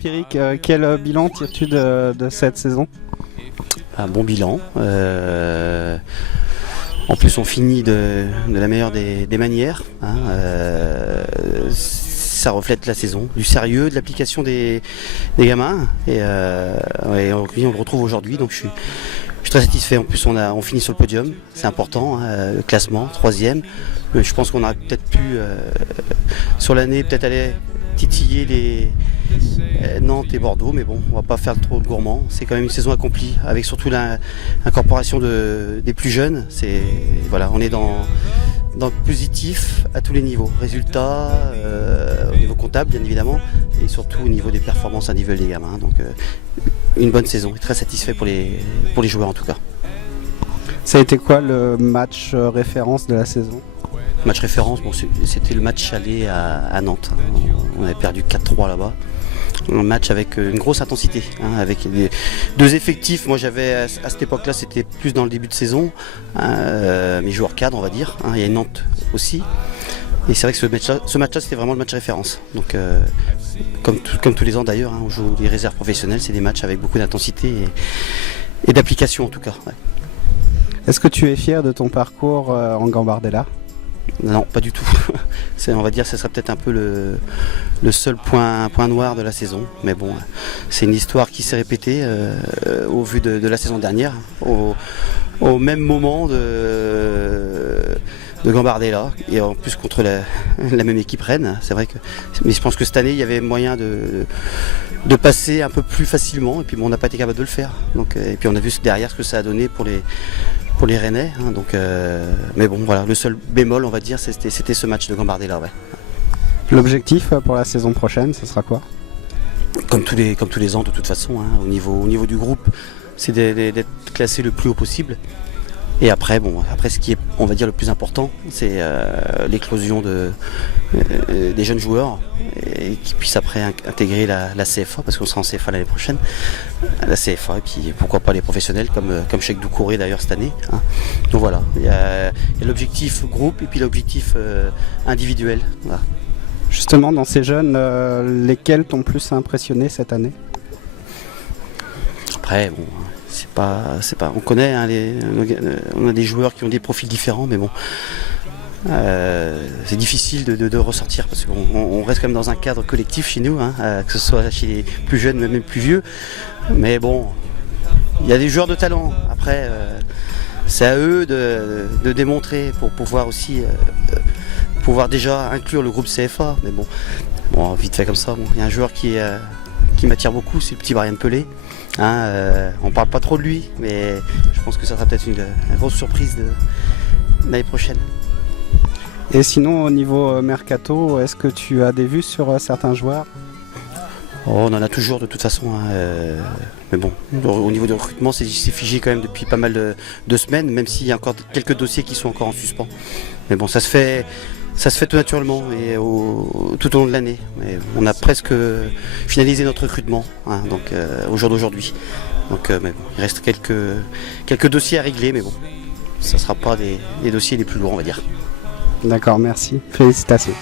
Pierrick, quel bilan tires-tu de cette saison? Un bon bilan. En plus, on finit de la meilleure des manières. Ça reflète la saison, du sérieux, de l'application des gamins. Et on le retrouve aujourd'hui, donc je suis très satisfait. En plus, on finit sur le podium, c'est important, le classement, 3e. Je pense qu'on aurait peut-être pu, sur l'année, peut-être aller titiller les Nantes et Bordeaux, mais bon, on va pas faire trop de gourmand. C'est quand même une saison accomplie, avec surtout l'incorporation des plus jeunes. Voilà, on est dans le positif à tous les niveaux. Résultats, au niveau comptable bien évidemment, et surtout au niveau des performances individuelles des gamins. Donc une bonne saison, et très satisfait pour les joueurs en tout cas. Ça a été quoi le match référence de la saison? Match référence, bon, c'était le match aller à Nantes. On avait perdu 4-3 là-bas. Un match avec une grosse intensité, avec deux effectifs. Moi j'avais à cette époque-là, c'était plus dans le début de saison, mes joueurs cadres on va dire. Il y a Nantes aussi. Et c'est vrai que ce match-là c'était vraiment le match référence. Donc comme tous les ans d'ailleurs, on joue des réserves professionnelles, c'est des matchs avec beaucoup d'intensité et d'application en tout cas. Ouais. Est-ce que tu es fier de ton parcours en Gambardella? Non, pas du tout. On va dire que ce serait peut-être un peu le seul point noir de la saison. Mais bon, c'est une histoire qui s'est répétée au vu de la saison dernière, au même moment de Gambardella, et en plus contre la même équipe Rennes. C'est vrai que, mais je pense que cette année, il y avait moyen de passer un peu plus facilement, et puis bon, on n'a pas été capable de le faire. Donc, et puis on a vu derrière ce que ça a donné pour les Rennais, donc, mais bon voilà, le seul bémol on va dire c'était ce match de Gambardella. Ouais. L'objectif pour la saison prochaine, ce sera quoi? Comme tous les ans de toute façon, au niveau du groupe, c'est d'être classé le plus haut possible. Et après, ce qui est, on va dire, le plus important, c'est l'éclosion des jeunes joueurs et qui puissent après intégrer la CFA, parce qu'on sera en CFA l'année prochaine, la CFA, et puis pourquoi pas les professionnels comme Cheikh Doucouré d'ailleurs cette année. Donc voilà, il y a l'objectif groupe et puis l'objectif individuel. Voilà. Justement, dans ces jeunes, lesquels t'ont plus impressionné cette année? Après, bon, c'est pas. On connaît, on a des joueurs qui ont des profils différents, mais bon, c'est difficile de ressortir parce qu'on reste quand même dans un cadre collectif chez nous, que ce soit chez les plus jeunes, même les plus vieux. Mais bon, il y a des joueurs de talent. Après, c'est à eux de démontrer pour pouvoir aussi pouvoir déjà inclure le groupe CFA. Mais bon, vite fait comme ça. Bon, il y a un joueur qui m'attire beaucoup, c'est le petit Brian Pelé. On parle pas trop de lui, mais je pense que ça sera peut-être une grosse surprise de l'année prochaine. Et sinon, au niveau mercato, est-ce que tu as des vues sur certains joueurs? On en a toujours de toute façon, mais bon, au niveau du recrutement, c'est figé quand même depuis pas mal de semaines, même s'il y a encore quelques dossiers qui sont encore en suspens. Mais bon, ça se fait tout naturellement et tout au long de l'année. On a presque finalisé notre recrutement, donc au jour d'aujourd'hui. Donc, mais bon, il reste quelques dossiers à régler, mais bon, ça ne sera pas les dossiers les plus lourds, on va dire. D'accord, merci. Félicitations.